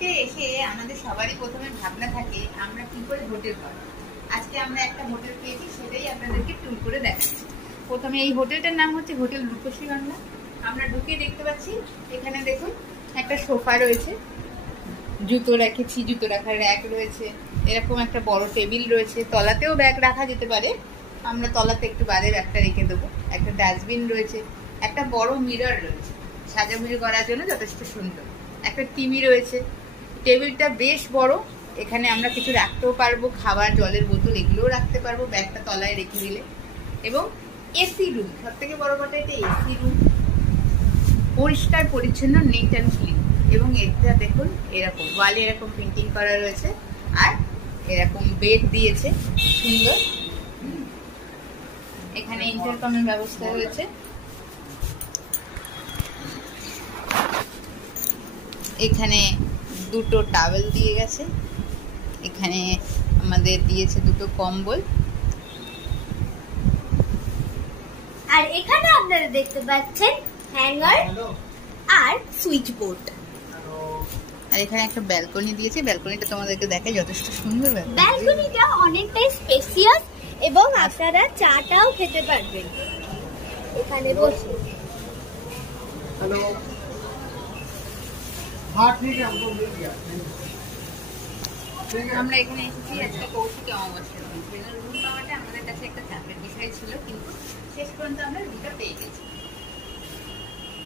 বাড়িতে এসে আমাদের সবারই প্রথমে ভাবনা থাকে আমরা কি করে হোটেল পাবো। আজকে আমরা একটা হোটেল পেয়েছি, সেটাই আপনাদেরকে ট্যুর করে দেখাচ্ছি। প্রথমে এই হোটেলটার নাম হচ্ছে হোটেল রূপসী বাংলা। আমরা ঢুকে দেখতে পাচ্ছি এখানে দেখুন একটা সোফা রয়েছে, জুতো রেখেছি, জুতো রাখার র্যাক রয়েছে, এরকম একটা বড় টেবিল রয়েছে, তলাতেও ব্যাগ রাখা যেতে পারে, আমরা তলাতে একটু বাদে ব্যাগটা রেখে দেবো। একটা ডাস্টবিন রয়েছে, একটা বড় মিরর রয়েছে সাজাগুজি করার জন্য, যথেষ্ট সুন্দর। একটা টিভি রয়েছে, টেবিলটা বেশ বড়, এখানে আমরা কিছু রাখতেও পারবো, খাবার জলের বোতল এগুলোও রাখতে পারবো ব্যাগটা তলায় রেখে দিলে। এবং এসি রুম, সব থেকে বড় কথা এটা এসি রুম, পরিষ্কার পরিচ্ছন্ন, নেট অ্যান্ড ক্লিন। এবং এটা দেখুন এরকম ওয়ালে এরকম পেন্টিং করা রয়েছে, আর এরকম বেড দিয়েছে সুন্দর। এখানে ইন্টারকমের ব্যবস্থা রয়েছে, এখানে দুটো টাওয়েল দিয়ে গেছে, এখানে আমাদের দিয়েছে দুটো কম্বল, আর এখানে আপনারা দেখতে পাচ্ছেন হ্যাঙ্গার আর সুইচ বোর্ড। আর এখানে একটা ব্যালকনি দিয়েছে, ব্যালকনিটা তোমাদেরকে দেখাই, যথেষ্ট সুন্দর ব্যালকনিটা অনেকটাই স্পেসিয়াস এবং আপনারা চাটাও খেতে পারবেন এখানে বসে। हेलो हाँ ठीक है हमको मिल गया। আমরা এখানে এসেছি আজকে কৌশিক অমাবস্যার দিন। রুম পাওয়াটা আমাদের কাছে একটা চাপের বিষয় ছিল, কিন্তু শেষ পর্যন্ত আমরা রুমটা পেয়ে গেছি।